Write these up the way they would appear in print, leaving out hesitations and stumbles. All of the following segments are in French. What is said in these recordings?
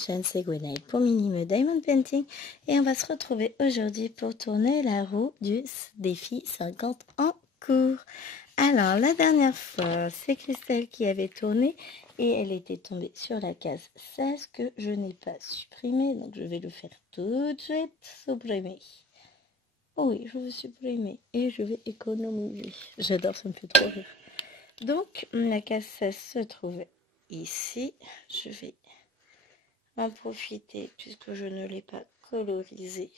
chaîne, c'est Gwenaëlle pour Minime Diamond Painting et on va se retrouver aujourd'hui pour tourner la roue du défi 50 en cours. Alors la dernière fois, c'est Christelle qui avait tourné et elle était tombée sur la case 16 que je n'ai pas supprimée, donc je vais le faire tout de suite, supprimer. Oui, je vais supprimer et je vais économiser. J'adore, ça me fait trop rire. Donc la case 16 se trouvait ici. Je vais en profiter puisque je ne l'ai pas colorisé.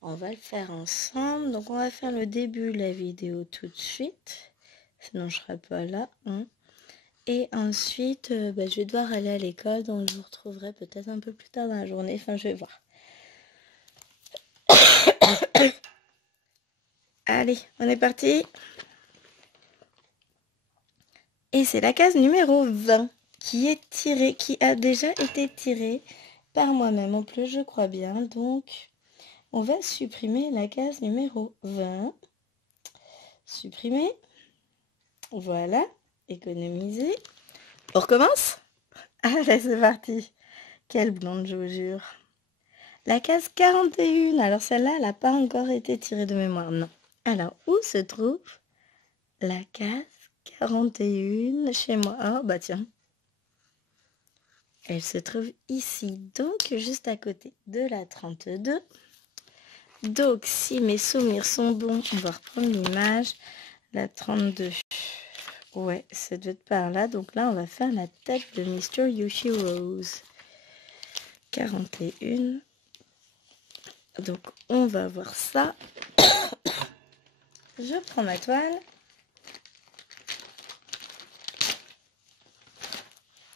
On va le faire ensemble. Donc on va faire le début de la vidéo tout de suite. Sinon je ne serai pas là. Et ensuite, je vais devoir aller à l'école. Donc je vous retrouverai peut-être un peu plus tard dans la journée. Enfin, je vais voir. Allez, on est parti. Et c'est la case numéro 20 qui est tirée, qui a déjà été tirée par moi-même en plus, je crois bien. Donc, on va supprimer la case numéro 20. Supprimer. Voilà. Économiser. On recommence? Allez, c'est parti. Quelle blonde, je vous jure. La case 41. Alors, celle-là, elle n'a pas encore été tirée de mémoire. Non. Alors, où se trouve la case 41 chez moi? Oh, bah tiens. Elle se trouve ici, donc juste à côté de la 32. Donc, si mes souvenirs sont bons, on va reprendre l'image. La 32. Ouais, ça doit être par là. Donc là, on va faire la tête de Mr. Yoshi Rose. 41. Donc, on va voir ça. Je prends ma toile.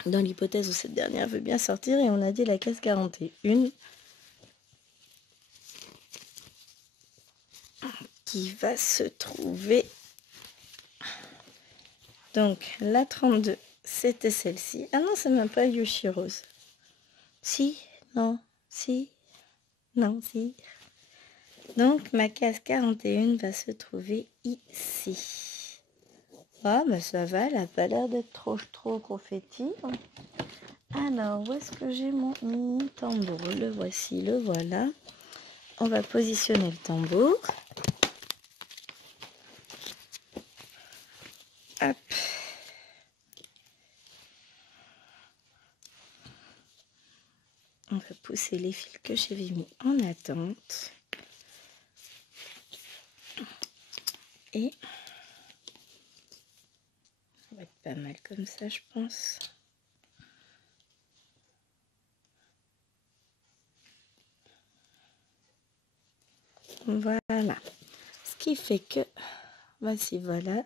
Dans l'hypothèse où cette dernière veut bien sortir, et on a dit la case 41. Qui va se trouver. Donc, la 32, c'était celle-ci. Ah non, c'est même pas Yoshi Rose. Si, non, si, non, si. Donc, ma case 41 va se trouver ici. Ah, bah ça va, elle n'a pas l'air d'être trop confetti. Alors, où est-ce que j'ai mon mini tambour? Le voici, le voilà. On va positionner le tambour. Hop. On va pousser les fils que j'avais mis en attente. Et ça va être pas mal comme ça, je pense. Voilà. Ce qui fait que, voici, voilà,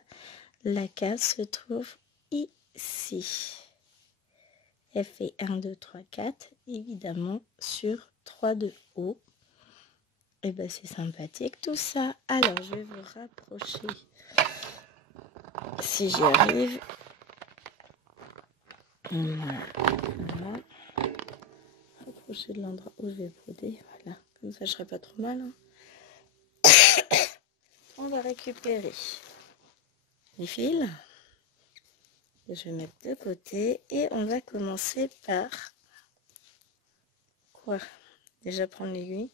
la case se trouve ici. Elle fait 1, 2, 3, 4, évidemment, sur 3 de haut. Et ben c'est sympathique tout ça. Alors, je vais vous rapprocher, si j'y arrive. Voilà. Rapprocher de l'endroit où je vais broder. Voilà. Comme ça, je serai pas trop mal. On va récupérer les fils. Je vais mettre de côté. Et on va commencer par... Quoi? Déjà prendre l'aiguille.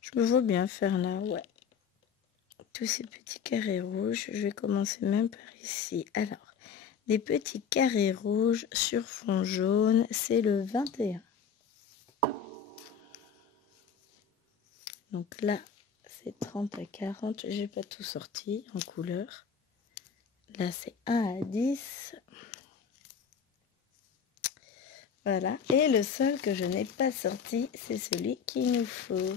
Je me vois bien faire là, ouais. Tous ces petits carrés rouges. Je vais commencer même par ici. Alors, des petits carrés rouges sur fond jaune, c'est le 21. Donc là, c'est 30 à 40. J'ai pas tout sorti en couleur. Là, c'est 1 à 10. Voilà. Et le seul que je n'ai pas sorti, c'est celui qu'il nous faut.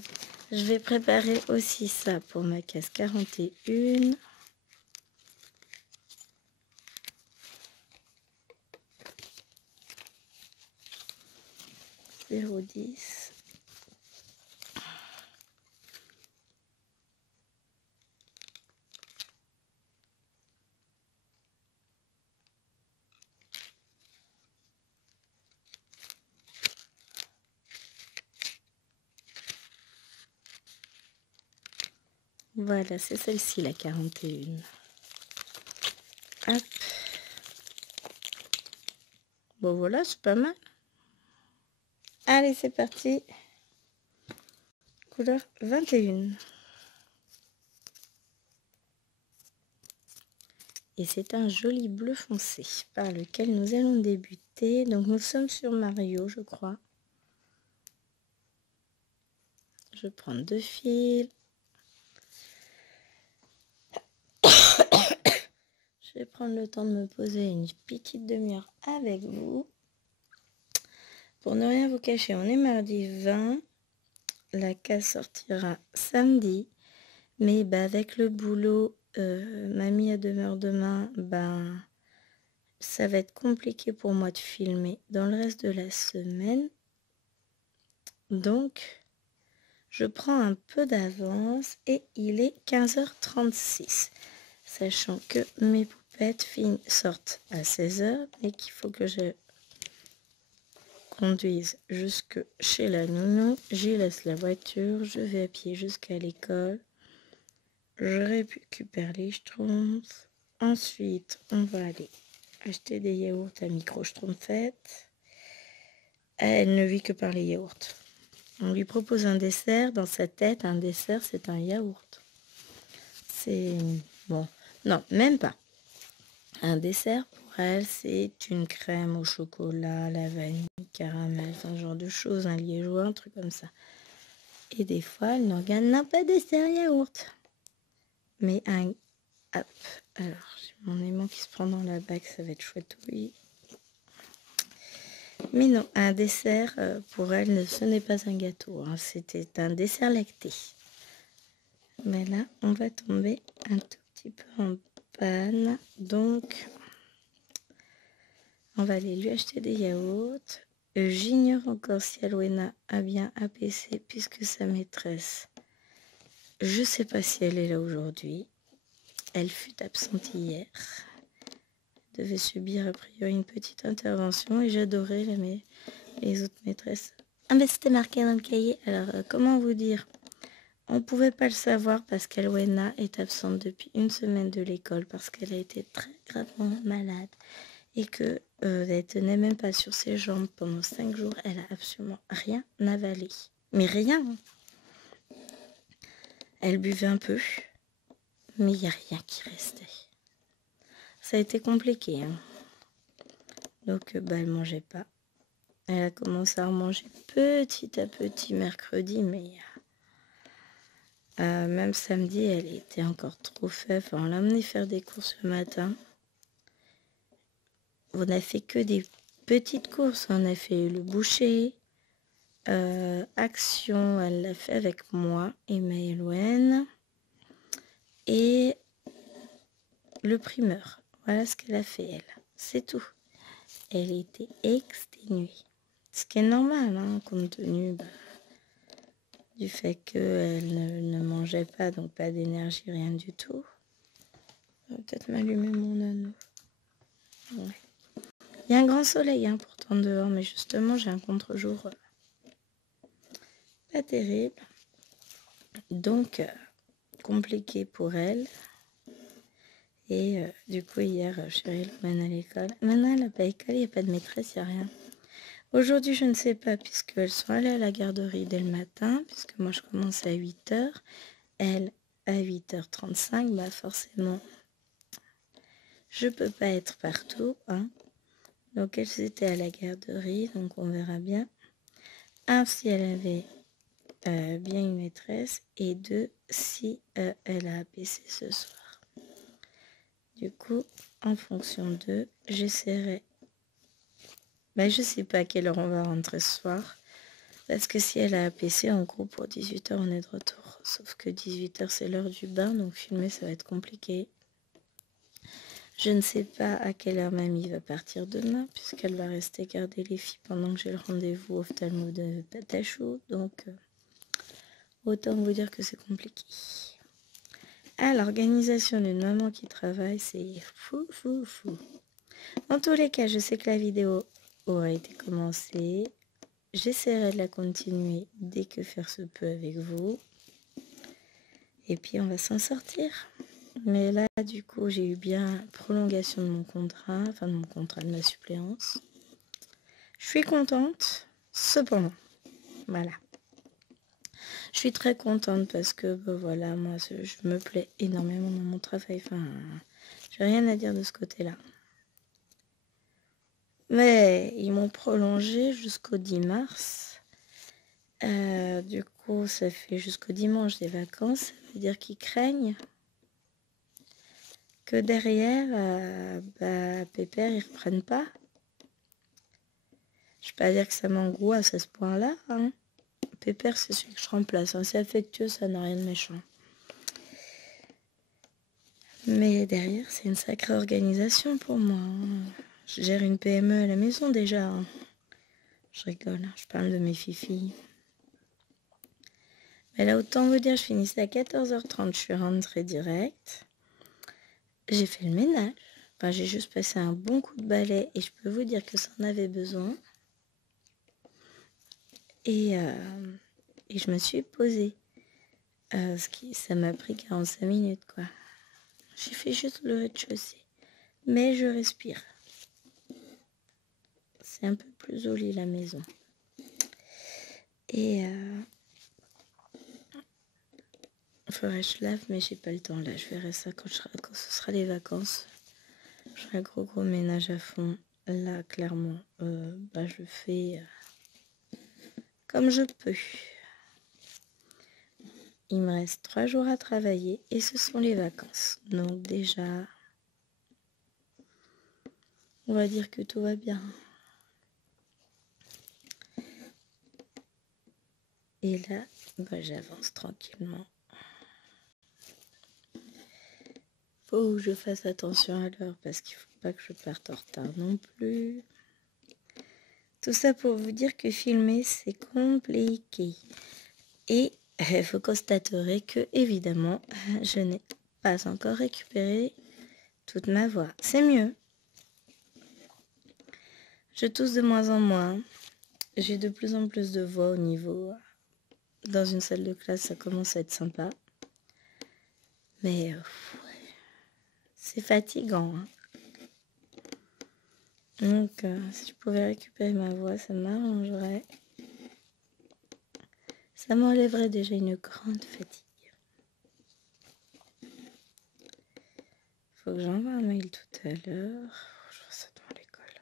Je vais préparer aussi ça pour ma case 41. 0,10. Voilà, c'est celle-ci, la 41. Hop. Bon, voilà, c'est pas mal. Allez, c'est parti. Couleur 21. Et c'est un joli bleu foncé par lequel nous allons débuter. Donc nous sommes sur Mario, je crois. Je prends 2 fils. Je vais prendre le temps de me poser une petite demi-heure avec vous. Pour ne rien vous cacher, on est mardi 20. La case sortira samedi. Mais avec le boulot, mamie à demeure demain, ça va être compliqué pour moi de filmer dans le reste de la semaine. Donc, je prends un peu d'avance et il est 15h36. Sachant que mes poupettes sortent à 16h, mais qu'il faut que je conduise jusque chez la nounou. J'y laisse la voiture, je vais à pied jusqu'à l'école. Je récupère les schtroumpfs. Ensuite, on va aller acheter des yaourts à micro-schtroumpfette. Elle ne vit que par les yaourts. On lui propose un dessert. Dans sa tête, un dessert, c'est un yaourt. C'est... bon, non, même pas. Un dessert, pour elle, c'est une crème au chocolat, la vanille, caramel, ce genre de choses, un liégeois, un truc comme ça. Et des fois, elle nous regarde, non, pas dessert, yaourt. Mais un... hop, alors, j'ai mon aimant qui se prend dans la bague, ça va être chouette, oui. Mais non, un dessert, pour elle, ce n'est pas un gâteau, hein, c'était un dessert lacté. Mais là, on va tomber un tout petit peu en panne, donc on va aller lui acheter des yaourts. J'ignore encore si Alwena a bien APC, puisque sa maîtresse, je ne sais pas si elle est là aujourd'hui. Elle fut absente hier. Devait subir a priori une petite intervention et j'adorais les autres maîtresses. Ah ben c'était marqué dans le cahier. Alors comment vous dire? On ne pouvait pas le savoir parce qu'Alwena est absente depuis une semaine de l'école parce qu'elle a été très gravement malade et que elle tenait même pas sur ses jambes pendant 5 jours. Elle a absolument rien avalé. Mais rien. Elle buvait un peu, mais il n'y a rien qui restait. Ça a été compliqué, hein. Donc, elle mangeait pas. Elle a commencé à manger petit à petit mercredi, mais même samedi, elle était encore trop faible. Enfin, on l'a amenée faire des courses le matin. On n'a fait que des petites courses. On a fait le boucher, Action, elle l'a fait avec moi et Maëlouen. Et le primeur. Voilà ce qu'elle a fait, elle. C'est tout. Elle était exténuée. Ce qui est normal, hein, compte tenu du fait qu'elle ne mangeait pas, donc pas d'énergie, rien du tout. Je vais peut-être m'allumer mon anneau. Ouais. Il y a un grand soleil, hein, pourtant dehors, mais justement, j'ai un contre-jour pas terrible. Donc, compliqué pour elle. Et du coup, hier, chérie l'emmène à l'école. Maintenant, elle n'a pas école, il n'y a pas de maîtresse, il n'y a rien. Aujourd'hui, je ne sais pas, puisqu'elles sont allées à la garderie dès le matin, puisque moi, je commence à 8h. Elle, à 8h35, forcément, je ne peux pas être partout, hein. Donc, elles étaient à la garderie, donc on verra bien. Un, si elle avait bien une maîtresse, et deux, si elle a APC ce soir. Du coup, en fonction d'eux, j'essaierai. Je sais pas à quelle heure on va rentrer ce soir. Parce que si elle a APC, en gros, pour 18h, on est de retour. Sauf que 18h, c'est l'heure du bain, donc filmer, ça va être compliqué. Je ne sais pas à quelle heure mamie va partir demain, puisqu'elle va rester garder les filles pendant que j'ai le rendez-vous ophtalmo de Patachou. Donc, autant vous dire que c'est compliqué. Ah, l'organisation d'une maman qui travaille, c'est fou. En tous les cas, je sais que la vidéo aura été commencée. J'essaierai de la continuer dès que faire se peut avec vous. Et puis, on va s'en sortir. Mais là, du coup, j'ai eu bien prolongation de mon contrat, de ma suppléance. Je suis contente. Cependant, Voilà. Je suis très contente parce que, bah, voilà, moi, je me plais énormément dans mon travail. Enfin, j'ai rien à dire de ce côté-là. Mais ils m'ont prolongé jusqu'au 10 mars. Du coup, ça fait jusqu'au dimanche des vacances. Ça veut dire qu'ils craignent que derrière, Pépère, ils reprennent pas. Je vais pas dire que ça m'angoisse à ce point-là. Hein. Pépère, c'est celui que je remplace. Hein. C'est affectueux, ça n'a rien de méchant. Mais derrière, c'est une sacrée organisation pour moi. Hein. Je gère une PME à la maison déjà. Hein. Je rigole, hein. Je parle de mes fifilles. Mais là, autant vous dire, je finissais à 14h30, je suis rentrée direct. J'ai fait le ménage. Enfin, j'ai juste passé un bon coup de balai et je peux vous dire que ça en avait besoin. Et je me suis posée. Ça m'a pris 45 minutes, quoi. J'ai fait juste le rez-de-chaussée. Mais je respire. C'est un peu plus joli, la maison. Et il faudrait que je lave, mais j'ai pas le temps, là. Je verrai ça quand ce sera les vacances. Je ferai un gros ménage à fond. Là, clairement, je fais comme je peux. Il me reste 3 jours à travailler et ce sont les vacances. Donc déjà, on va dire que tout va bien. Et là, j'avance tranquillement. Faut que je fasse attention à l'heure parce qu'il faut pas que je parte en retard non plus. Tout ça pour vous dire que filmer, c'est compliqué. Et vous constaterez que, évidemment, je n'ai pas encore récupéré toute ma voix. C'est mieux. Je tousse de moins en moins. J'ai de plus en plus de voix au niveau. Dans une salle de classe, ça commence à être sympa. Mais c'est fatigant. Hein. Donc, si je pouvais récupérer ma voix, ça m'arrangerait. Ça m'enlèverait déjà une grande fatigue. Faut que j'envoie un mail tout à l'heure. Je vois ça devant l'école.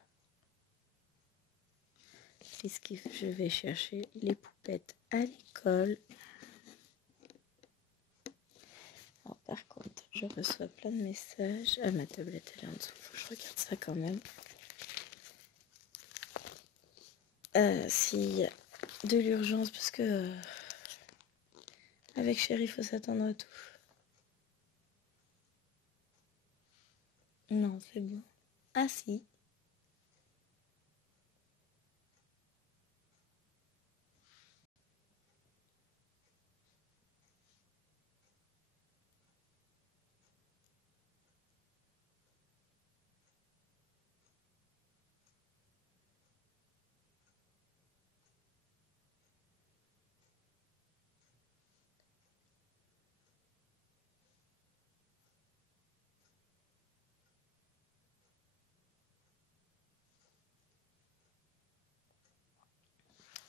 Puisque je vais chercher les poupettes à l'école. Alors, par contre, je reçois plein de messages. Ah, ma tablette elle est en dessous. Faut que je regarde ça quand même. Si de l'urgence, parce que avec Chéri, il faut s'attendre à tout. Non, c'est bon. Ah si.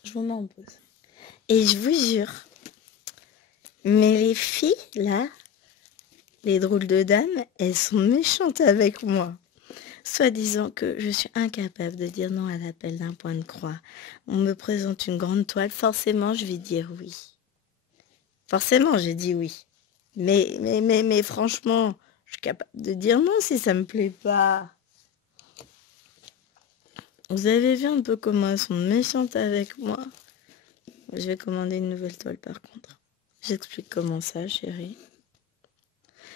Je vous mets en pause. Et je vous jure, mais les filles, là, les drôles de dames, elles sont méchantes avec moi. Soit disant que je suis incapable de dire non à l'appel d'un point de croix. On me présente une grande toile, forcément je vais dire oui. Forcément j'ai dit oui. Mais franchement, je suis capable de dire non si ça me plaît pas. Vous avez vu un peu comment elles sont méchantes avec moi. Je vais commander une nouvelle toile par contre. J'explique comment ça, chérie.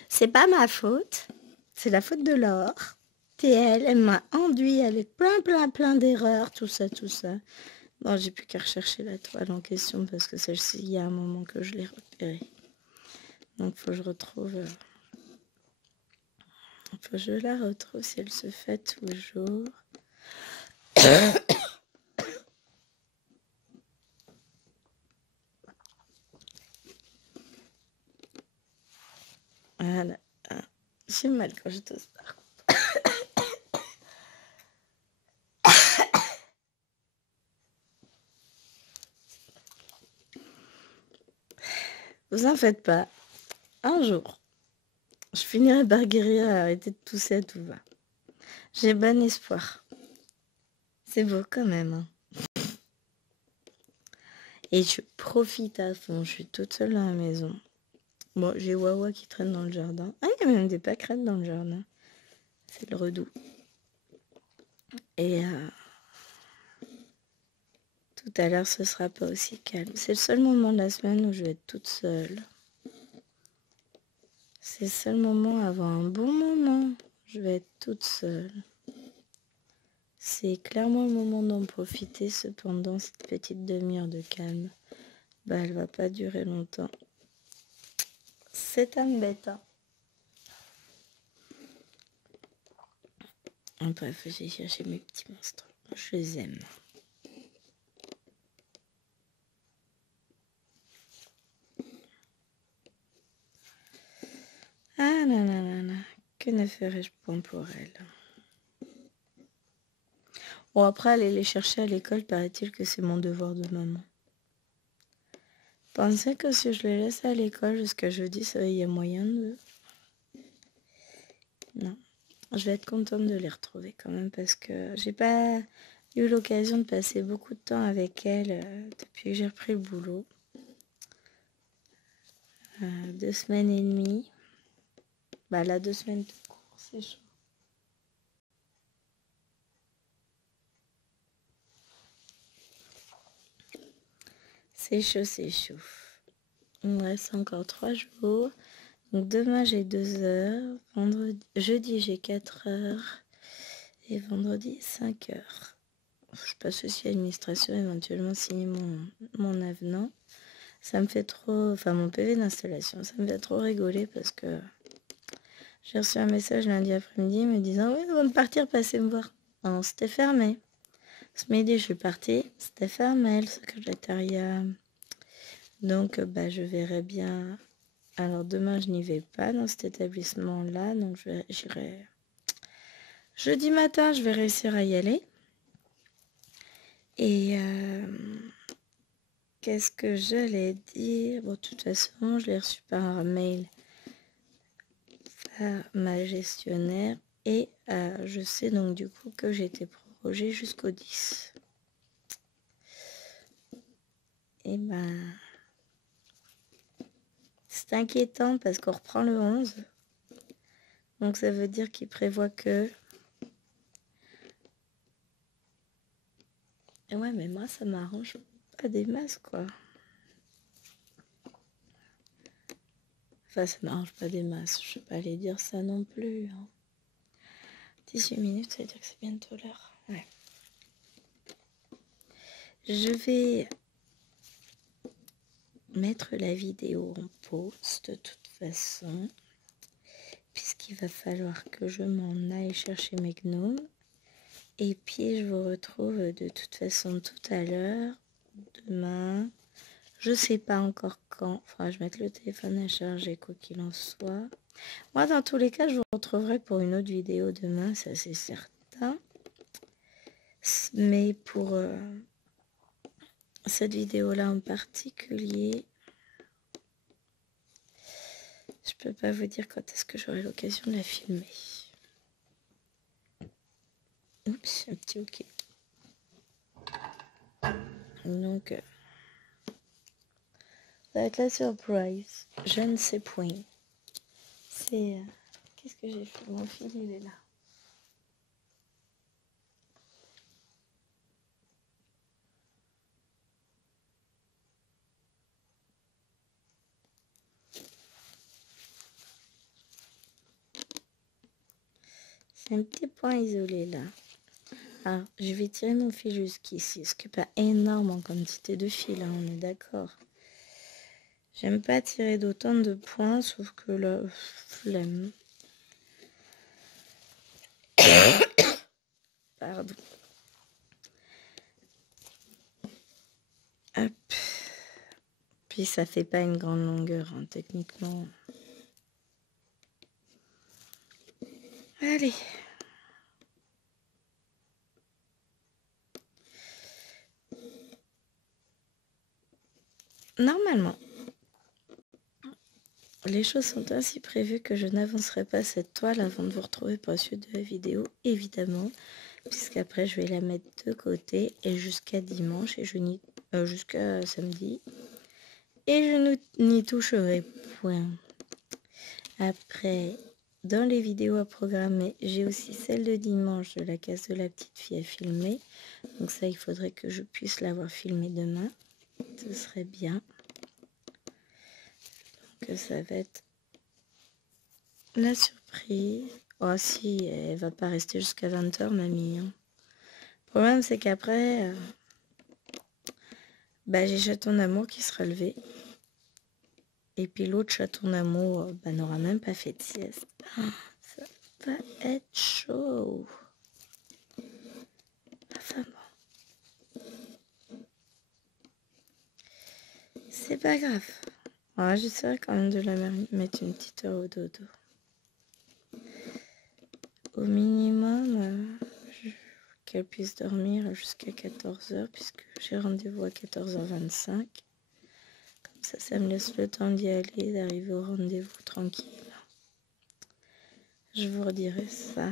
C'est pas ma faute. C'est la faute de Laure. C'est elle m'a enduit avec plein d'erreurs, tout ça. Bon, j'ai plus qu'à rechercher la toile en question parce que celle-ci, il y a un moment que je l'ai repérée. Donc, faut que je retrouve... faut que je la retrouve si elle se fait toujours. Voilà. J'ai mal quand je tousse par contre. Vous en faites pas. Un jour, je finirai par guérir et arrêter de tousser à tout va. J'ai bon espoir. C'est beau quand même. Hein. Et je profite à fond. Je suis toute seule dans la maison. Bon, j'ai Wawa qui traîne dans le jardin. Ah, il y a même des pâquerettes dans le jardin. C'est le redout. Et tout à l'heure, ce sera pas aussi calme. C'est le seul moment de la semaine où je vais être toute seule. C'est le seul moment avant un bon moment. Je vais être toute seule. C'est clairement le moment d'en profiter. Cependant, cette petite demi-heure de calme, bah, elle va pas durer longtemps. C'est embêtant. Bref, j'ai cherché mes petits monstres. Je les aime. Ah là là là là. Que ne ferais-je point pour elle? Bon, après, aller les chercher à l'école, paraît-il que c'est mon devoir de maman. Pensez que si je les laisse à l'école jusqu'à jeudi, ça y a moyen de... Non. Je vais être contente de les retrouver quand même parce que j'ai pas eu l'occasion de passer beaucoup de temps avec elle depuis que j'ai repris le boulot. 2 semaines et demie. Bah là, 2 semaines tout court, c'est chaud. C'est chaud, c'est chaud. Il me reste encore 3 jours. Donc demain j'ai 2 heures. Jeudi j'ai 4 heures. Et vendredi 5 heures. Je passe aussi à l'administration, éventuellement signer mon avenant. Ça me fait trop... Enfin mon PV d'installation, ça me fait trop rigoler parce que j'ai reçu un message lundi après-midi me disant « Oui, avant de partir, passez me voir. » Alors c'était fermé. Ce midi je suis partie, c'était fermé le secrétariat. Donc bah, je verrai bien. Alors demain je n'y vais pas dans cet établissement-là, donc j'irai... Jeudi matin je vais réussir à y aller. Et qu'est-ce que j'allais dire? Bon, de toute façon, je l'ai reçu par mail à ma gestionnaire et je sais donc du coup que j'ai été prorogée jusqu'au 10. Et ben, c'est inquiétant parce qu'on reprend le 11. Donc ça veut dire qu'il prévoit que... Et ouais, mais moi, ça m'arrange pas des masses, quoi. Enfin, ça m'arrange pas des masses. Je vais pas aller dire ça non plus. Hein. 18 minutes, ça veut dire que c'est bientôt l'heure. Ouais. Je vais mettre la vidéo en pause de toute façon, puisqu'il va falloir que je m'en aille chercher mes gnomes. Et puis je vous retrouve de toute façon tout à l'heure, demain. Je sais pas encore quand. Enfin, je vais mettre le téléphone à charger, quoi qu'il en soit. Moi, dans tous les cas, je vous retrouverai pour une autre vidéo demain, ça c'est certain. Mais pour cette vidéo-là en particulier, je peux pas vous dire quand est-ce que j'aurai l'occasion de la filmer. Oups, un petit ok. Donc, ça va être la surprise. Je ne sais point. C'est... qu'est-ce que j'ai fait? Mon fil, il est là. C'est un petit point isolé là. Alors, je vais tirer mon fil jusqu'ici, ce qui n'est pas énorme en quantité de fil, hein, on est d'accord. J'aime pas tirer d'autant de points, sauf que là, flemme. Pardon. Hop. Puis ça fait pas une grande longueur, hein, techniquement. Allez. Normalement, les choses sont ainsi prévues que je n'avancerai pas cette toile avant de vous retrouver pour la suite de la vidéo, évidemment, puisqu'après je vais la mettre de côté et jusqu'à dimanche et jusqu'à samedi, et je n'y toucherai point. Après, dans les vidéos à programmer, j'ai aussi celle de dimanche de la case de la petite fille à filmer, donc ça il faudrait que je puisse l'avoir filmée demain, ce serait bien. Que ça va être la surprise. Oh si, elle va pas rester jusqu'à 20h, mamie. Hein. Le problème, c'est qu'après, j'ai chaton d'amour qui sera levé. Et puis l'autre chaton d'amour n'aura même pas fait de sieste. Ça va être chaud. Enfin bon. C'est pas grave. Alors, j'essaierai quand même de la mettre une petite heure au dodo. Au minimum, qu'elle puisse dormir jusqu'à 14h, puisque j'ai rendez-vous à 14h25. Comme ça me laisse le temps d'y aller, d'arriver au rendez-vous tranquille. Je vous redirai ça.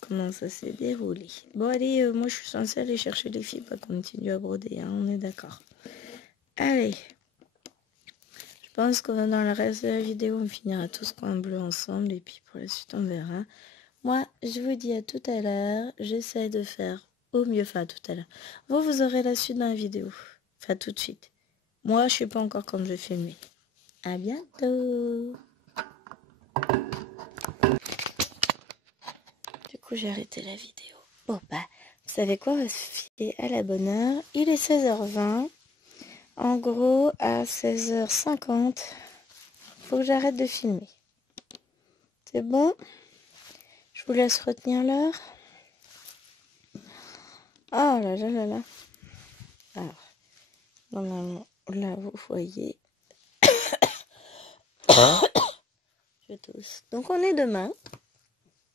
Comment ça s'est déroulé. Bon, allez, moi je suis censée aller chercher les filles, pas continuer à broder, hein, on est d'accord. Allez. Je pense que dans le reste de la vidéo, on finira tous coin bleu ensemble, et puis pour la suite, on verra. Moi, je vous dis à tout à l'heure. J'essaie de faire au mieux. Enfin, tout à l'heure. Vous aurez la suite dans la vidéo. Enfin, tout de suite. Moi, je sais pas encore quand je vais filmer. À bientôt. Du coup, j'ai arrêté la vidéo. Bon, vous savez quoi? On va se fier à la bonne heure. Il est 16h20. En gros, à 16h50, faut que j'arrête de filmer. C'est bon? Je vous laisse retenir l'heure. Oh là là là là. Alors, normalement, là, vous voyez. Je tousse. Donc, on est demain.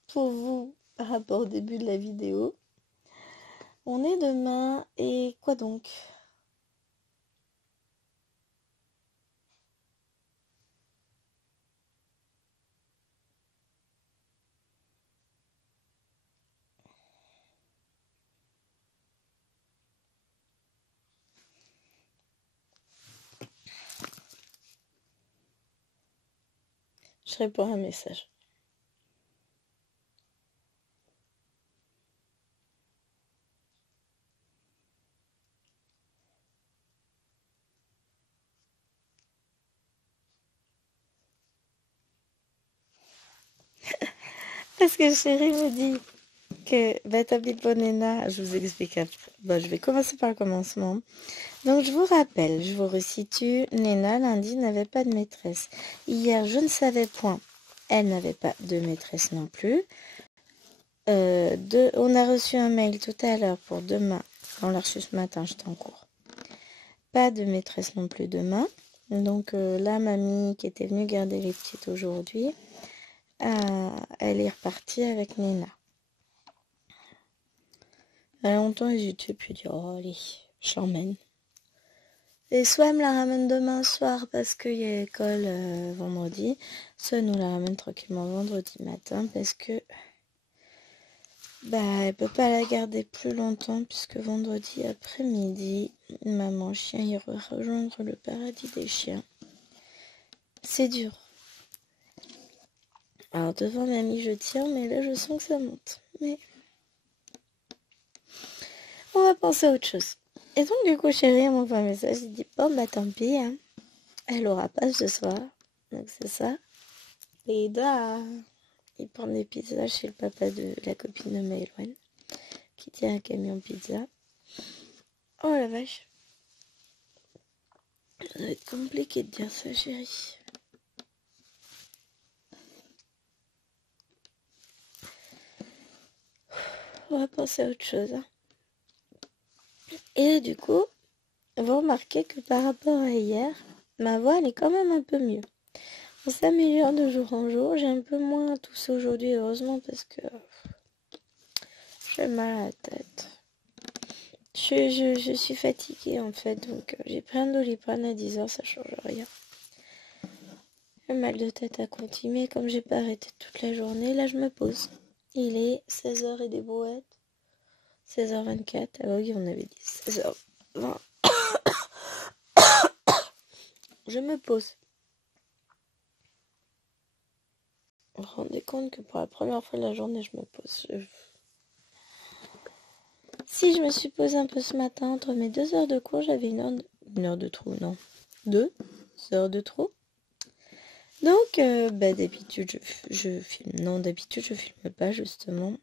Pour vous, par rapport au début de la vidéo. On est demain. Et quoi donc? Je réponds à un message. Parce que chérie me dit que t'habites pour Néna, je vous explique après. Bon, je vais commencer par le commencement. Donc je vous rappelle, je vous resitue, Néna lundi n'avait pas de maîtresse. Hier, je ne savais point, elle n'avait pas de maîtresse non plus. On a reçu un mail tout à l'heure pour demain. On l'a reçu ce matin, j'étais en cours. Pas de maîtresse non plus demain. Donc là, mamie qui était venue garder les petites aujourd'hui, elle est repartie avec Nina. Elle a longtemps hésité, puis dit, oh allez, je l'emmène. Et soit elle me la ramène demain soir parce qu'il y a école vendredi, soit elle nous la ramène tranquillement vendredi matin parce que elle peut pas la garder plus longtemps puisque vendredi après-midi, maman chien ira rejoindre le paradis des chiens. C'est dur. Alors devant mamie je tiens, mais là je sens que ça monte. Mais on va penser à autre chose. Et donc du coup chérie elle m'envoie un message, il dit bon tant pis, hein. Elle aura pas ce soir. Donc c'est ça. Et là, il prend des pizzas chez le papa de la copine de Maëlwen, qui tient un camion pizza. Oh la vache. Ça va être compliqué de dire ça chérie. On va penser à autre chose. Hein. Et du coup, vous remarquez que par rapport à hier, ma voix elle est quand même un peu mieux. On s'améliore de jour en jour. J'ai un peu moins toussé aujourd'hui, heureusement, parce que j'ai mal à la tête. Je suis fatiguée en fait, donc j'ai pris un Doliprane à 10 h, ça change rien. Le mal de tête a continué, comme j'ai pas arrêté toute la journée, là je me pose. Il est 16 h et des brouettes. 16h24, ah oui, on avait dit 16h20. Je me pose. Vous vous rendez compte que pour la première fois de la journée, je me pose. Si je me suis posée un peu ce matin, entre mes 2 heures de cours, j'avais une heure de trou, non. 2 heures de trou. Donc, d'habitude, je filme. Non, d'habitude, je filme pas, justement.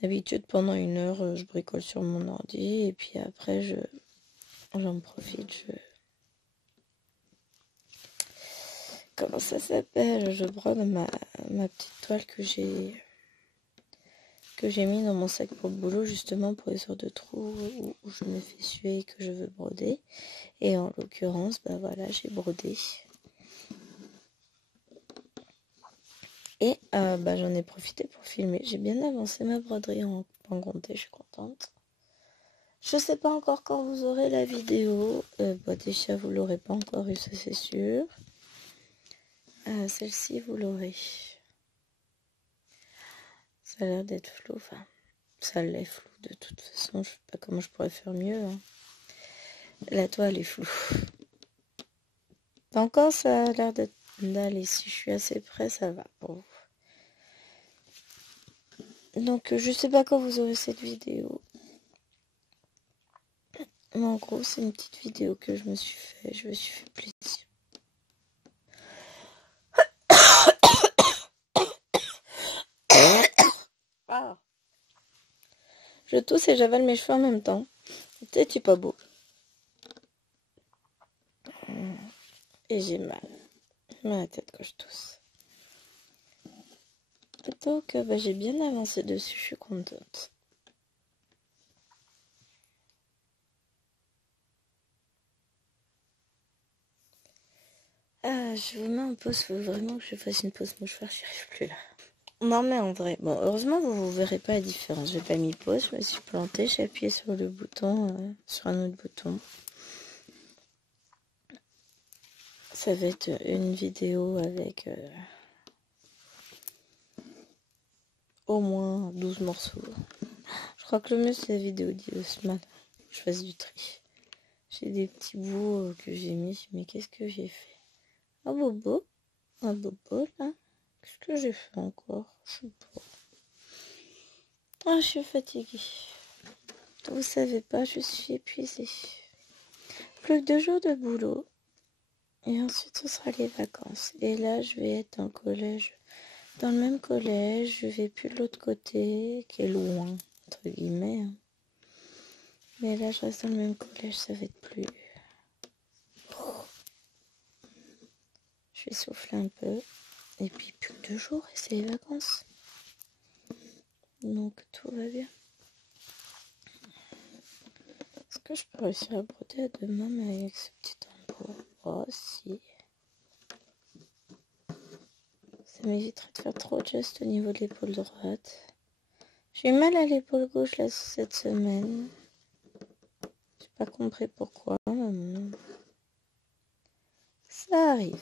D'habitude, pendant 1 heure, je bricole sur mon ordi. Et puis après, j'en profite. Comment ça s'appelle? Je brode ma petite toile que j'ai mis dans mon sac pour le boulot, justement pour les heures de trou où je me fais suer et que je veux broder. Et en l'occurrence, voilà, j'ai brodé. Et j'en ai profité pour filmer. J'ai bien avancé ma broderie en comté, je suis contente. Je sais pas encore quand vous aurez la vidéo. Déjà, vous l'aurez pas encore eu, ça c'est sûr. Celle-ci, vous l'aurez. Ça a l'air d'être flou, enfin, ça l'est flou de toute façon. Je sais pas comment je pourrais faire mieux. Hein. La toile est floue. Encore, ça a l'air d'aller. Si je suis assez près, ça va pour vous. Donc, je sais pas quand vous aurez cette vidéo. Mais en gros, c'est une petite vidéo que je me suis fait. Je me suis fait plaisir. Ah. Je tousse et j'avale mes cheveux en même temps. C'est pas beau. Et j'ai mal. J'ai mal à la tête quand je tousse. Donc, j'ai bien avancé dessus. Je suis contente. Je vous mets en pause. Faut vraiment que je fasse une pause mouchoir. Je n'y arrive plus là. Non mais en vrai, bon heureusement vous verrez pas la différence. J'ai pas mis pause, je me suis plantée, j'ai appuyé sur le bouton, sur un autre bouton. Ça va être une vidéo avec au moins 12 morceaux. Je crois que le mieux c'est la vidéo de ce matin. Je fasse du tri. J'ai des petits bouts que j'ai mis, mais qu'est-ce que j'ai fait? Un bobo là. Qu'est-ce que j'ai fait encore? Je sais pas. Ah, je suis fatiguée. Vous savez pas, je suis épuisée. Plus que 2 jours de boulot. Et ensuite, ce sera les vacances. Et là, je vais être en collège. Dans le même collège, je vais plus de l'autre côté, qui est loin, entre guillemets. Hein. Mais là, je reste dans le même collège, ça va être plus... Je vais souffler un peu. Et puis, plus que 2 jours, et c'est les vacances. Donc, tout va bien. Est-ce que je peux réussir à broder à deux mains, mais avec ce petit tambour? Oh, si. Ça m'éviterait de faire trop de gestes au niveau de l'épaule droite. J'ai eu mal à l'épaule gauche là cette semaine. J'ai pas compris pourquoi. Ça arrive.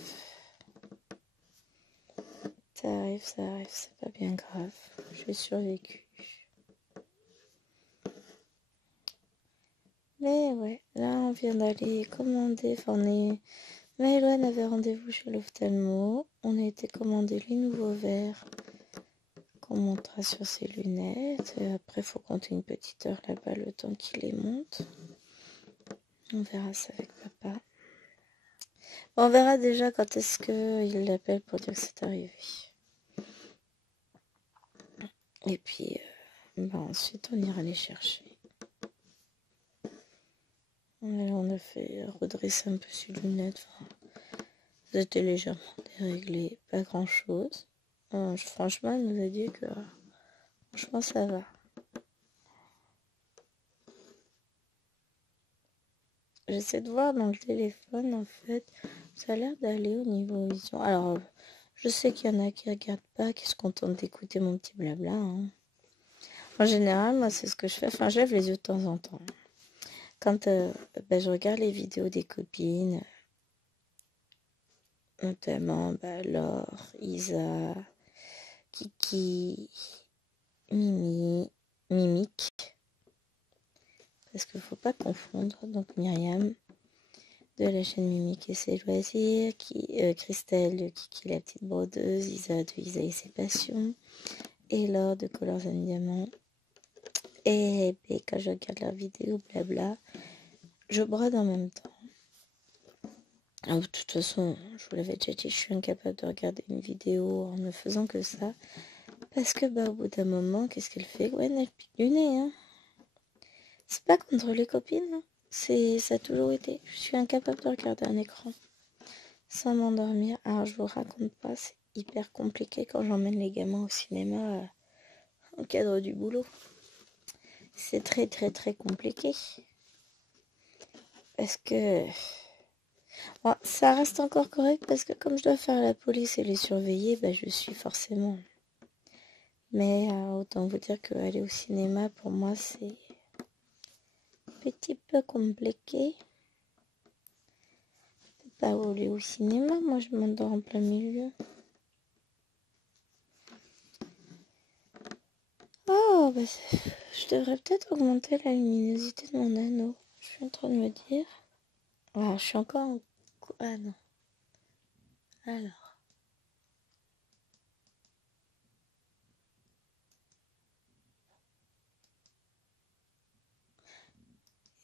Ça arrive, c'est pas bien grave. J'ai survécu. Mais ouais, là on vient d'aller commander. Enfin, Maëloine avait rendez-vous chez l'ophtalmo. On a été commander les nouveaux verres qu'on montera sur ses lunettes. Et après, il faut compter une petite heure là-bas le temps qu'il les monte. On verra ça avec papa. On verra déjà quand est-ce qu'il l'appelle pour dire que c'est arrivé. Et puis, ensuite, on ira les chercher. On a fait redresser un peu ses lunettes. Enfin, c'était légèrement déréglé, pas grand-chose. Franchement, elle nous a dit que franchement, ça va. J'essaie de voir dans le téléphone, en fait, ça a l'air d'aller au niveau vision. Alors, je sais qu'il y en a qui regardent pas, qui se contentent d'écouter mon petit blabla. Hein. En général, moi, c'est ce que je fais. Enfin, je lève les yeux de temps en temps. quand je regarde les vidéos des copines, notamment Laure, Isa, Kiki, Mimi, Mimique, parce qu'il ne faut pas confondre, donc Myriam, de la chaîne Mimique et ses loisirs, Christelle de Kiki la petite brodeuse, Isa de Isa et ses passions, et Laure de Colors and Diamants. Et quand je regarde leurs vidéos, blabla, je brode en même temps. De toute façon, je vous l'avais déjà dit, je suis incapable de regarder une vidéo en ne faisant que ça. Parce que au bout d'un moment, qu'est-ce qu'elle fait? Ouais, elle pique du nez. Hein. C'est pas contre les copines. Hein. Ça a toujours été. Je suis incapable de regarder un écran sans m'endormir. Alors, je vous raconte pas, c'est hyper compliqué quand j'emmène les gamins au cinéma au cadre du boulot. C'est très très très compliqué. Parce que... Bon, ça reste encore correct parce que comme je dois faire la police et les surveiller, je suis forcément... Mais autant vous dire qu'aller au cinéma, pour moi, c'est un petit peu compliqué. Pas aller au cinéma, moi je m'endors en plein milieu. Oh, je devrais peut-être augmenter la luminosité de mon anneau. Je suis en train de me dire. Ah, je suis encore en... Ah non. Alors.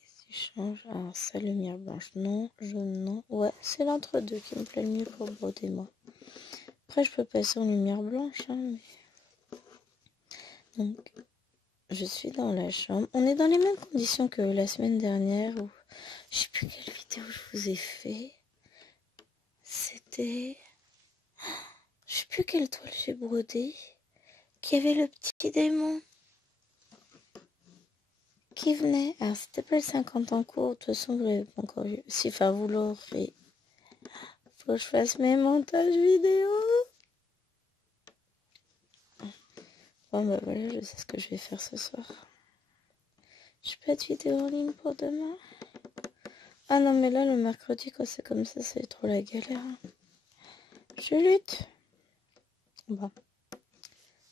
Si je change. Alors, ça, lumière blanche, non. Jaune, non. Ouais, c'est l'entre-deux qui me plaît le mieux pour broder, moi. Après, je peux passer en lumière blanche, hein, mais... Donc, je suis dans la chambre. On est dans les mêmes conditions que la semaine dernière où... Je sais plus quelle vidéo je vous ai fait. C'était... Je sais plus quelle toile j'ai brodé. Qui avait le petit démon qui venait. Alors, c'était pas le 50 en cours. De toute façon, vous l'avez pas encore vu. Si, enfin, vous l'aurez. Faut que je fasse mes montages vidéo. Bon, voilà, je sais ce que je vais faire ce soir. J'ai pas de vidéo en ligne pour demain. Ah non, mais là, le mercredi, quand c'est comme ça, c'est trop la galère. Je lutte. Bon.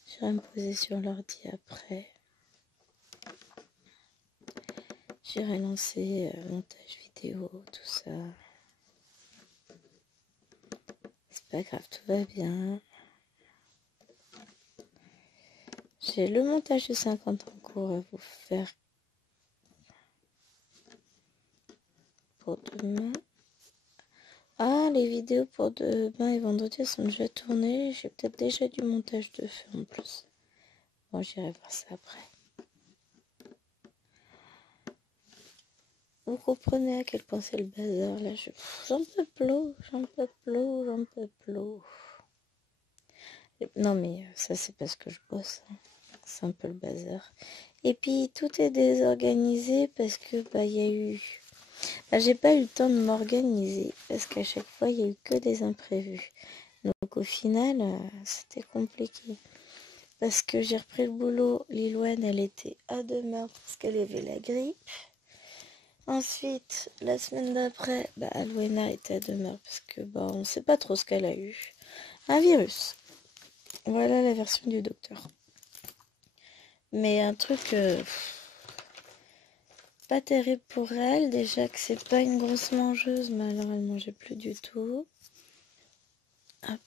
J'irai me poser sur l'ordi après. J'irai lancer montage vidéo, tout ça. C'est pas grave, tout va bien. J'ai le montage de 50 en cours à vous faire pour demain. Ah, les vidéos pour demain et vendredi sont déjà tournées. J'ai peut-être déjà du montage de fait en plus. Bon, j'irai voir ça après. Vous comprenez à quel point c'est le bazar là. J'en peux plus, j'en peux plus, j'en peux plus. Non mais ça c'est parce que je bosse. Hein. C'est un peu le bazar. Et puis tout est désorganisé parce que il y a eu... j'ai pas eu le temps de m'organiser parce qu'à chaque fois il y a eu que des imprévus. Donc au final c'était compliqué. Parce que j'ai repris le boulot, Lilouane elle était à demeure parce qu'elle avait la grippe. Ensuite, la semaine d'après, Alwena était à demeure parce que on ne sait pas trop ce qu'elle a eu. Un virus. Voilà la version du docteur. Mais un truc pas terrible pour elle. Déjà que c'est pas une grosse mangeuse, mais alors elle mangeait plus du tout. Hop.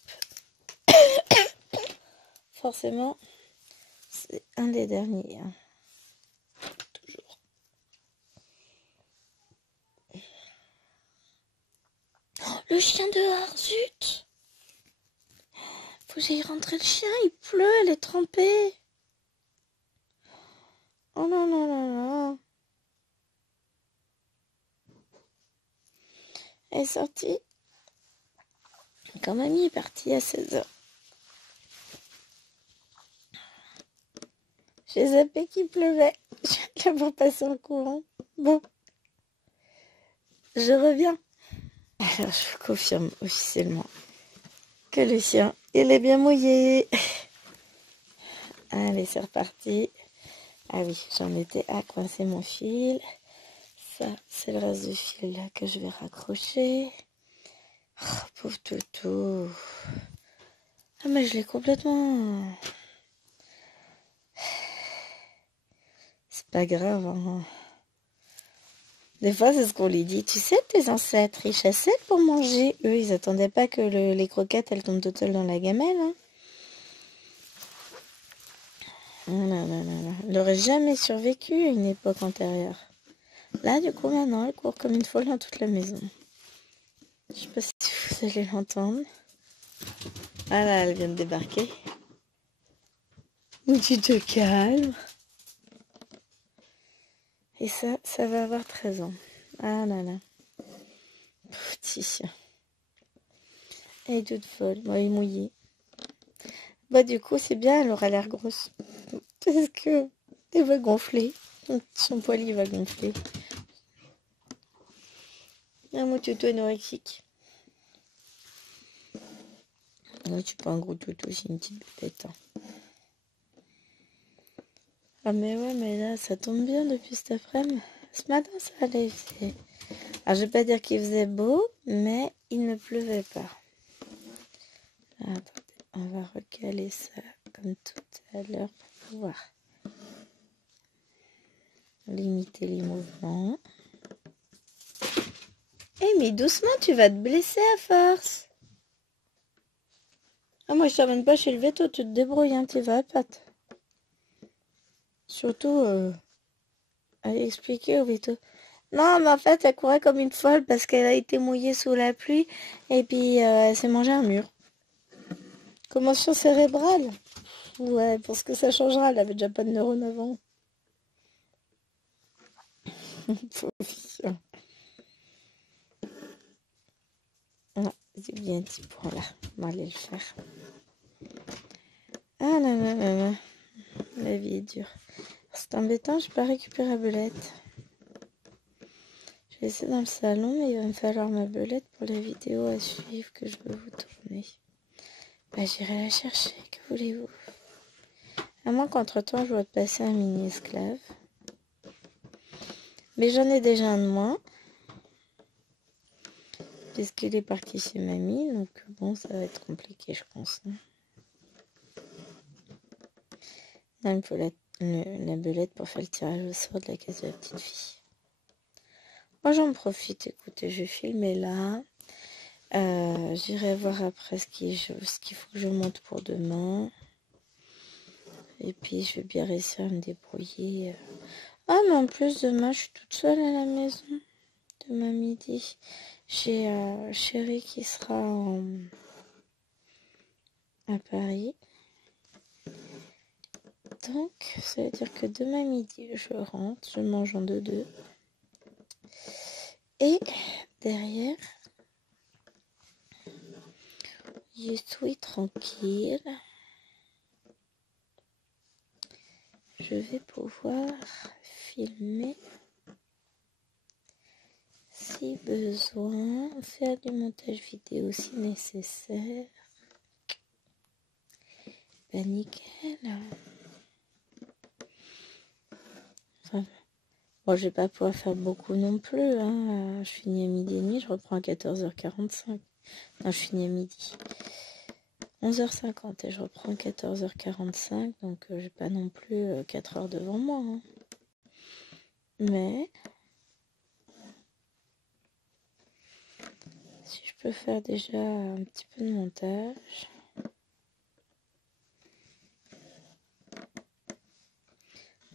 Forcément, c'est un des derniers. Hein. Toujours. Oh, le chien dehors, zut! Faut que j'aille rentrer le chien, il pleut, elle est trempée. Oh non, non, non, non. Elle est sortie. Quand mamie est partie à 16h. J'ai zappé qu'il pleuvait. Je vais pour passer en courant. Bon. Je reviens. Alors, je vous confirme officiellement que le chien, il est bien mouillé. Allez, c'est reparti. Ah oui, j'en étais à coincer mon fil. Ça, c'est le reste du fil là que je vais raccrocher. Oh, pauvre toutou. Ah, mais je l'ai complètement... C'est pas grave, hein. Des fois, c'est ce qu'on lui dit. Tu sais, tes ancêtres, ils chassaient pour manger. Eux, ils attendaient pas que les croquettes, elles tombent toutes seules dans la gamelle, hein. Oh là là là là. Elle n'aurait jamais survécu à une époque antérieure. Là, du coup, maintenant, elle court comme une folle dans toute la maison. Je sais pas si vous allez l'entendre. Ah là, elle vient de débarquer. Ou tu te calmes. Et ça va avoir 13 ans. Ah là là. Petit. Elle est toute folle. Bon, elle est mouillée. Bah, du coup, c'est bien, elle aura l'air grosse. Parce que elle va gonfler. Son poil, va gonfler. Un mot tuto anorexique. Ouais, tu pas un gros toutou, c'est une petite bête. Hein. Ah mais ouais, mais là, ça tombe bien depuis cet après-midi. Ce matin, ça allait. Alors, je vais pas dire qu'il faisait beau, mais il ne pleuvait pas. Attendez, on va recaler ça comme tout à l'heure pour pouvoir limiter les mouvements. Eh, mais doucement, tu vas te blesser à force. Ah, moi, je t'amène pas chez le veto, tu te débrouilles, hein, tu vas à patte. Surtout, aller expliquer au veto. Non, mais en fait, elle courait comme une folle parce qu'elle a été mouillée sous la pluie et puis elle s'est mangé un mur. Commotion cérébrale. Ouais, pour ce que ça changera, elle avait déjà pas de neurones avant. Ah, c'est bien un petit point là. On va aller le faire. Ah là là là là. La vie est dure. C'est embêtant, je n'ai pas récupéré la belette. Je vais essayer dans le salon, mais il va me falloir ma belette pour la vidéo à suivre que je veux vous tourner. Bah, j'irai la chercher, que voulez-vous? À moins qu'entre-temps, je dois te passer un mini-esclave. Mais j'en ai déjà un de moins. Puisqu'il est parti chez mamie, donc bon, ça va être compliqué, je pense. Là, il me faut la belette pour faire le tirage au sort de la case de la petite fille. Moi, j'en profite, écoutez, je vais filmer là. J'irai voir après ce qu'il faut que je monte pour demain. Et puis, je vais bien réussir à me débrouiller. Ah, mais en plus, demain, je suis toute seule à la maison. Demain midi. J'ai Chérie qui sera à Paris. Donc, ça veut dire que demain midi, je rentre, je mange en 2-2. Et derrière, je suis tranquille. Je vais pouvoir filmer si besoin, faire du montage vidéo si nécessaire. Ben nickel. Enfin, bon, je vais pas pouvoir faire beaucoup non plus. Hein. Je finis à midi et demi, je reprends à 14h45. Non, je finis à midi. 11h50 et je reprends à 14h45, donc j'ai pas non plus 4 heures devant moi. Hein. Mais si je peux faire déjà un petit peu de montage.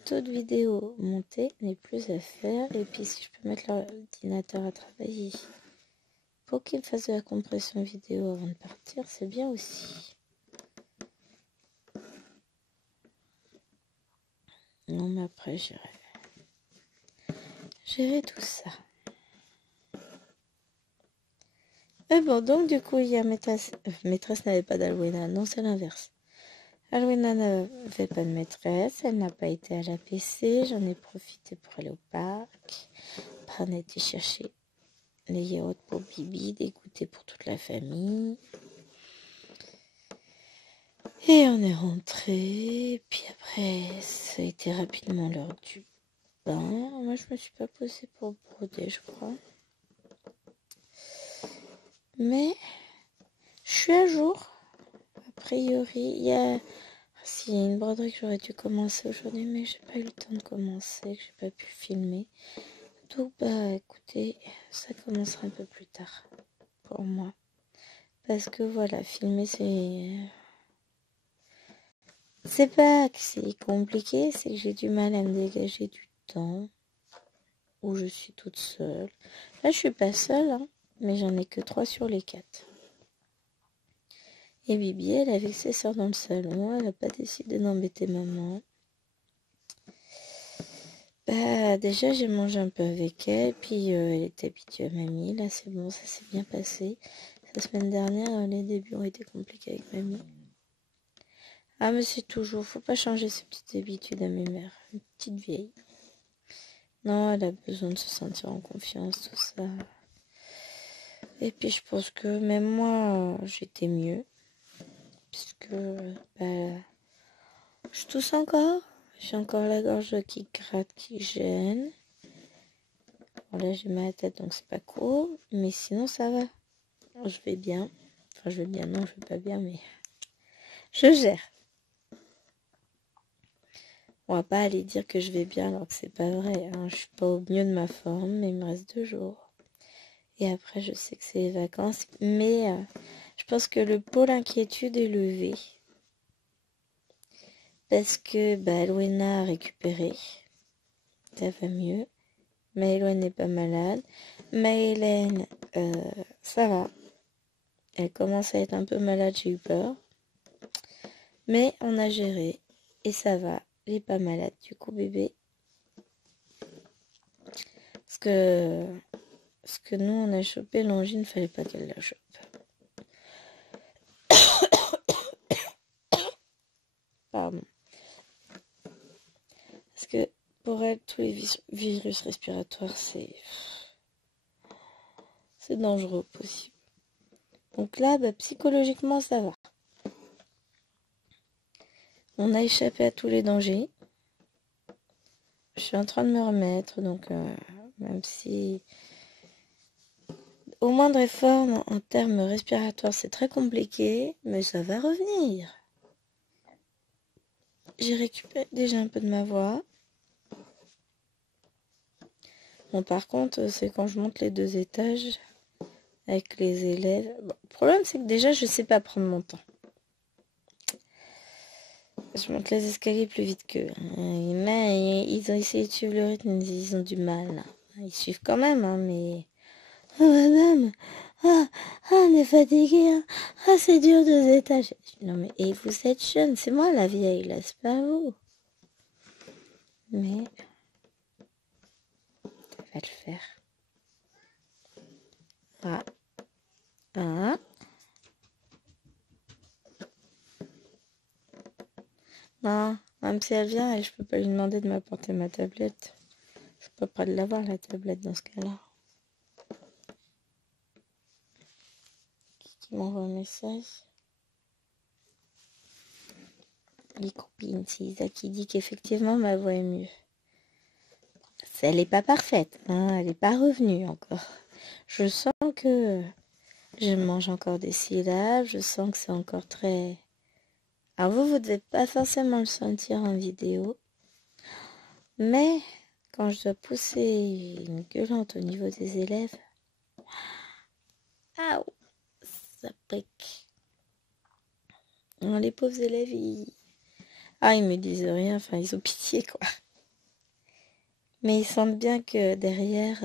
Toute vidéo montée n'est plus à faire. Et puis si je peux mettre l'ordinateur à travailler pour qu'il me fasse de la compression vidéo avant de partir, c'est bien aussi. Non mais après gérer tout ça. Et bon, donc du coup, il y a maîtresse n'avait pas d'Alwena. Non, c'est l'inverse. Alwena n'avait pas de maîtresse, elle n'a pas été à la PC, j'en ai profité pour aller au parc. Après, on a été chercher les yaourts pour Bibi, des goûters pour toute la famille. Et on est rentré, puis après, ça a été rapidement l'heure du bain. Moi, je me suis pas posée pour broder, je crois. Mais je suis à jour. A priori, il y a une broderie que j'aurais dû commencer aujourd'hui, mais j'ai pas eu le temps de commencer, que j'ai pas pu filmer. Donc, bah, écoutez, ça commencera un peu plus tard pour moi. Parce que voilà, filmer, c'est pas que c'est compliqué, c'est que j'ai du mal à me dégager du temps où je suis toute seule. Là, je suis pas seule, hein, mais j'en ai que 3 sur les 4. Et Bibi, elle est avec ses soeurs dans le salon, elle n'a pas décidé d'embêter maman. Bah, déjà, j'ai mangé un peu avec elle, puis elle était habituée à mamie. Là, c'est bon, ça s'est bien passé. La semaine dernière, les débuts ont été compliqués avec mamie. Ah, mais c'est toujours, faut pas changer ses petites habitudes à mes mères. Une petite vieille. Non, elle a besoin de se sentir en confiance, tout ça. Et puis, je pense que même moi, j'étais mieux. Puisque, bah, je tousse encore. J'ai encore la gorge qui gratte, qui gêne. Bon, là, j'ai mal à la tête, donc c'est pas cool. Mais sinon, ça va. Je vais bien. Enfin, je vais bien, non, je vais pas bien, mais je gère. On va pas aller dire que je vais bien alors que c'est pas vrai. Hein. Je suis pas au mieux de ma forme, mais il me reste 2 jours. Et après, je sais que c'est les vacances. Mais je pense que le pôle inquiétude est levé. Parce que bah, Loena a récupéré. Ça va mieux. Maëlène n'est pas malade. Maëlène, ça va. Elle commence à être un peu malade, j'ai eu peur. Mais on a géré. Et ça va. Elle n'est pas malade. Du coup, bébé. Parce que nous, on a chopé l'angine, fallait pas qu'elle la chope. Pardon. Parce que pour elle, tous les virus respiratoires, c'est dangereux possible. Donc là, bah, psychologiquement, ça va. On a échappé à tous les dangers. Je suis en train de me remettre, donc même si au moindre effort en termes respiratoires, c'est très compliqué, mais ça va revenir. J'ai récupéré déjà un peu de ma voix. Bon, par contre, c'est quand je monte les 2 étages avec les élèves. Bon, le problème, c'est que déjà, je sais pas prendre mon temps. Je monte les escaliers plus vite qu'eux. Ils ont essayé de suivre le rythme, ils ont du mal. Ils suivent quand même, hein, mais... Oh, madame, on est fatigué, hein. Ah, c'est dur 2 étages. Non, mais et vous êtes jeune, c'est moi la vieille, là, c'est pas vous. Mais... ça va le faire. Ah. Ah. Non, même si elle vient, je peux pas lui demander de m'apporter ma tablette. Je suis pas près de l'avoir, la tablette, dans ce cas-là. Qui m'envoie un message? Les copines, c'est Isa qui dit qu'effectivement ma voix est mieux. Elle n'est pas parfaite, hein, elle n'est pas revenue encore. Je sens que je mange encore des syllabes, je sens que c'est encore très... Alors vous ne devez pas forcément le sentir en vidéo, mais quand je dois pousser une gueulante au niveau des élèves, ah, ça pique. Les pauvres élèves, ils me disent rien, enfin ils ont pitié quoi. Mais ils sentent bien que derrière...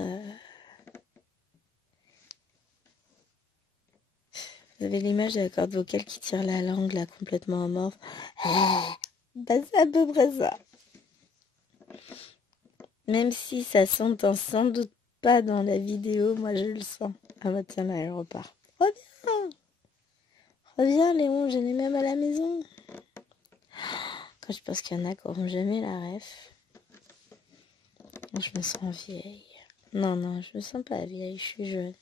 Vous avez l'image de la corde vocale qui tire la langue là complètement amorphe. Bah c'est à peu près ça. Même si ça s'entend sans doute pas dans la vidéo, moi je le sens. Ah bah tiens là elle repart. Reviens. Reviens Léon, j'en ai même à la maison. Quand je pense qu'il y en a qui n'auront jamais la ref. Je me sens vieille. Non, je me sens pas vieille, je suis jeune.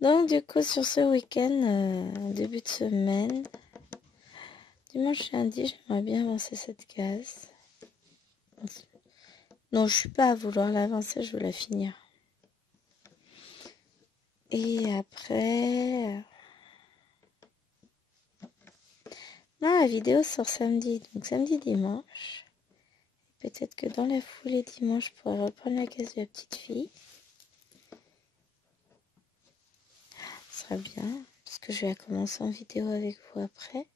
Donc du coup sur ce week-end, début de semaine, Dimanche lundi, j'aimerais bien avancer cette case. Non, je suis pas à vouloir l'avancer, je veux la finir. Et après... Non, la vidéo sort samedi, donc samedi, dimanche. Peut-être que dans la foulée dimanche, je pourrais reprendre la case de la petite fille. Ce sera bien, parce que je vais commencer en vidéo avec vous après.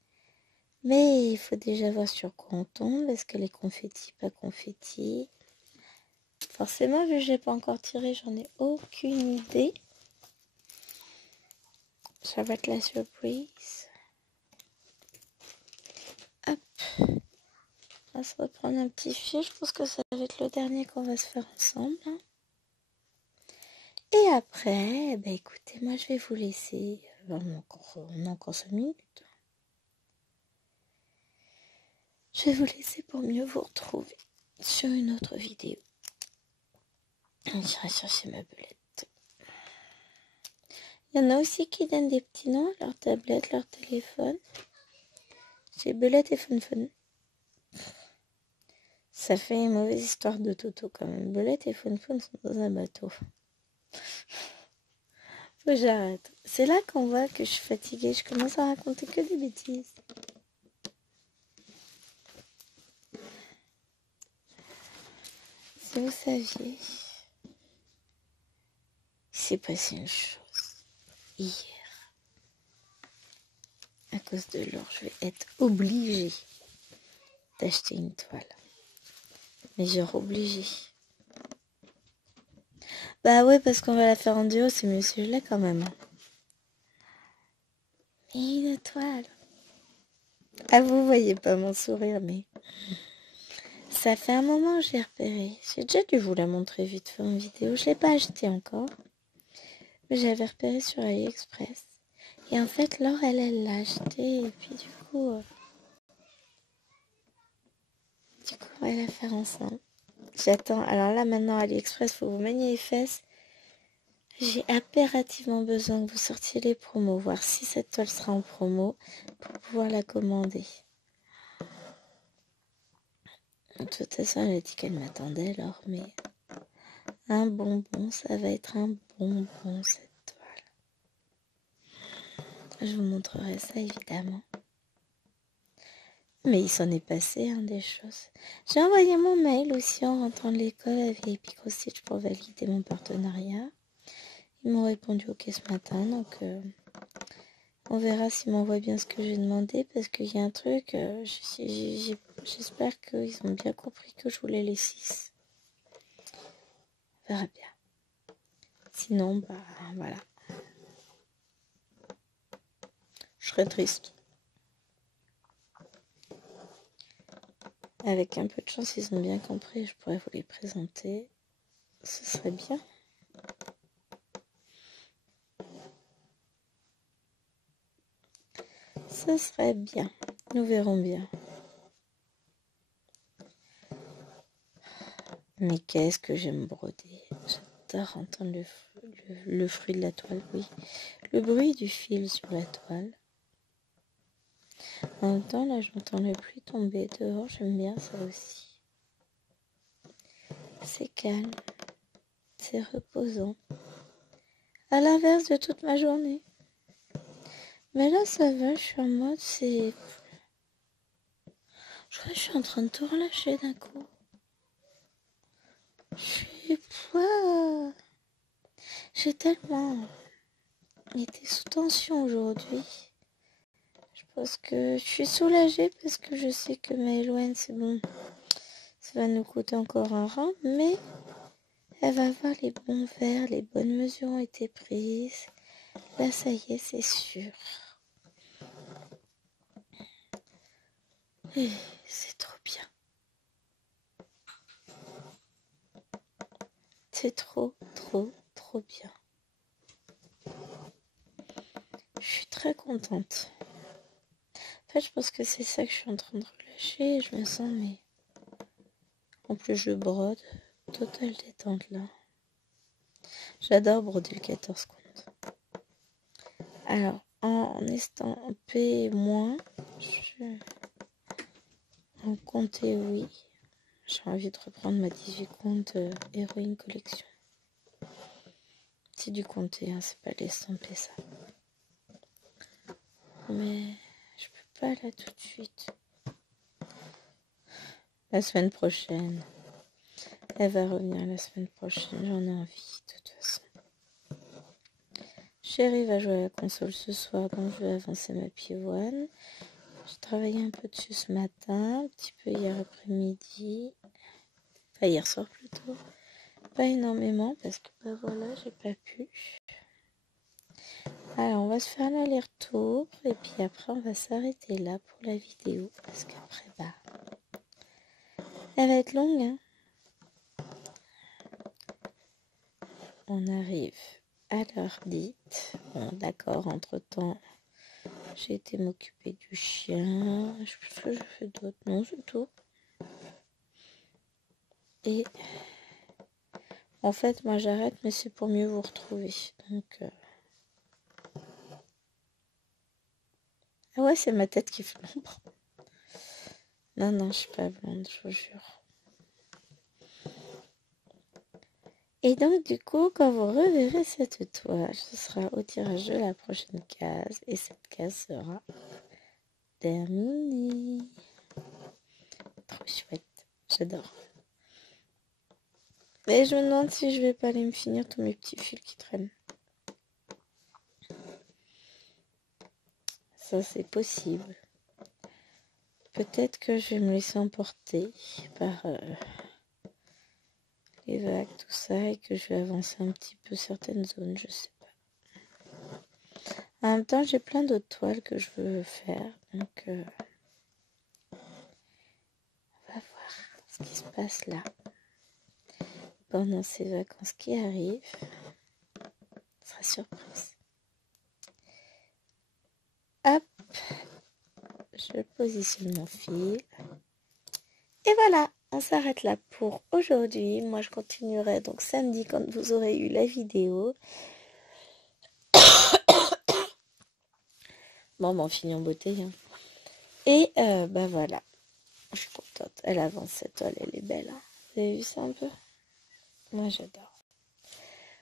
Mais il faut déjà voir sur quoi on tombe. Est-ce qu'elle est confetti, pas confetti? Forcément, vu que je n'ai pas encore tiré, j'en ai aucune idée. Ça va être la surprise. Hop. On va se reprendre un petit fil. Je pense que ça va être le dernier qu'on va se faire ensemble. Et après, bah écoutez, moi je vais vous laisser. On a encore 5 minutes. Je vais vous laisser pour mieux vous retrouver sur une autre vidéo. J'irai chercher ma belette. Il y en a aussi qui donnent des petits noms à leur tablette, leur téléphone. J'ai belette et fun. Ça fait une mauvaise histoire de Toto quand même. Belette et fun sont dans un bateau. Faut que j'arrête. C'est là qu'on voit que je suis fatiguée. Je commence à raconter que des bêtises. Si vous saviez, il s'est passé une chose hier. À cause de l'or, je vais être obligée d'acheter une toile. Mais genre obligée. Bah ouais, parce qu'on va la faire en duo, c'est mieux si je l'ai quand même. Et une toile. Ah, vous voyez pas mon sourire, mais... Ça fait un moment que j'ai repéré. J'ai déjà dû vous la montrer vite fait en vidéo. Je l'ai pas acheté encore. Mais j'avais repéré sur AliExpress. Et en fait, Laure, elle l'a acheté. Et puis du coup, on va la faire ensemble. J'attends. Alors là, maintenant, AliExpress, faut vous manier les fesses. J'ai impérativement besoin que vous sortiez les promos. Voir si cette toile sera en promo pour pouvoir la commander. De toute façon, elle a dit qu'elle m'attendait, Laure, mais... Un bonbon, ça va être un bonbon, cette toile. Je vous montrerai ça, évidemment. Mais il s'en est passé, des choses. J'ai envoyé mon mail aussi en rentrant de l'école avec Epicostitch pour valider mon partenariat. Ils m'ont répondu OK ce matin, donc on verra s'ils m'envoient bien ce que j'ai demandé, parce qu'il y a un truc, j'espère qu'ils ont bien compris que je voulais les 6. On verra bien. Sinon, bah voilà. Je serais triste. Avec un peu de chance, ils ont bien compris, je pourrais vous les présenter. Ce serait bien. Ce serait bien. Nous verrons bien. Mais qu'est-ce que j'aime broder. J'adore entendre le fruit de la toile, oui. Le bruit du fil sur la toile. En même temps, là, j'entends le pluie tomber dehors. J'aime bien ça aussi. C'est calme. C'est reposant. À l'inverse de toute ma journée. Mais là, ça va. Je suis en mode, c'est... Je crois que je suis en train de tout relâcher d'un coup. J'ai tellement été sous tension aujourd'hui. Je pense que je suis soulagée parce que je sais que Maëloine, c'est bon. Ça va nous coûter encore un rein, mais elle va avoir les bons verres, les bonnes mesures ont été prises. Là, ça y est, c'est sûr. Et c'est trop bien. C'est trop bien. Je suis très contente. En fait, je pense que c'est ça que je suis en train de relâcher. Je me sens, mais... En plus, je brode. Totale détente, là. J'adore broder le 14 compte. Alors, en estampé moins, Donc compter, oui. J'ai envie de reprendre ma 18 comptes héroïne collection. C'est du compter, hein, c'est pas l'estamper ça. Mais je peux pas là tout de suite. La semaine prochaine. Elle va revenir la semaine prochaine, j'en ai envie de toute façon. Chérie va jouer à la console ce soir, donc je vais avancer ma pivoine. J'ai travaillé un peu dessus ce matin, un petit peu hier après-midi. Enfin hier soir plutôt. Pas énormément parce que bah voilà, j'ai pas pu. Alors on va se faire l'aller-retour et puis après on va s'arrêter là pour la vidéo parce qu'après bah elle va être longue hein. On arrive à l'heure dite. Bon d'accord, entre temps j'ai été m'occuper du chien. Je sais plus ce que je fais d'autre. Non c'est tout. Et en fait moi j'arrête mais c'est pour mieux vous retrouver. Donc ah ouais c'est ma tête qui fait l'ombre. Non je suis pas blonde je vous jure. Et donc, du coup, quand vous reverrez cette toile, ce sera au tirage de la prochaine case. Et cette case sera terminée. Trop chouette. J'adore. Mais je me demande si je vais pas aller me finir tous mes petits fils qui traînent. Ça, c'est possible. Peut-être que je vais me laisser emporter par les vagues, tout ça, et que je vais avancer un petit peu certaines zones, je sais pas. En même temps, j'ai plein d'autres toiles que je veux faire, donc on va voir ce qui se passe là. Pendant ces vacances qui arrivent, ce sera surprise. Hop, je positionne mon fil. Et voilà, on s'arrête là pour aujourd'hui. Moi, je continuerai donc samedi quand vous aurez eu la vidéo. Bon, on finit en beauté. Hein. Et bah voilà, je suis contente. Elle avance cette toile, elle est belle. Hein. Vous avez vu ça un peu? Moi, j'adore.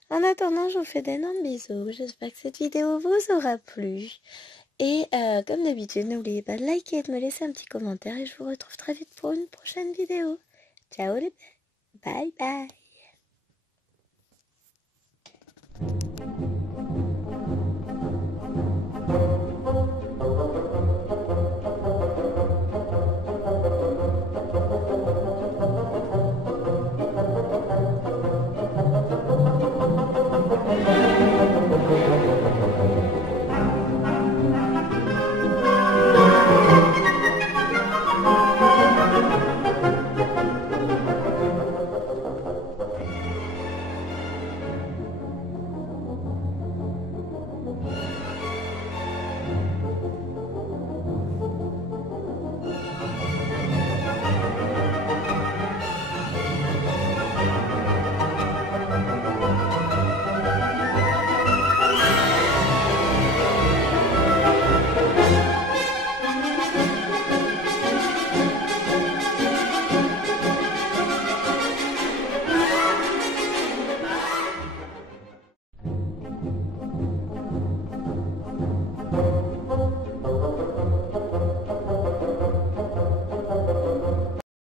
En attendant, je vous fais d'énormes bisous. J'espère que cette vidéo vous aura plu. Et comme d'habitude, n'oubliez pas de liker et de me laisser un petit commentaire. Et je vous retrouve très vite pour une prochaine vidéo. Ciao les belles. Bye bye.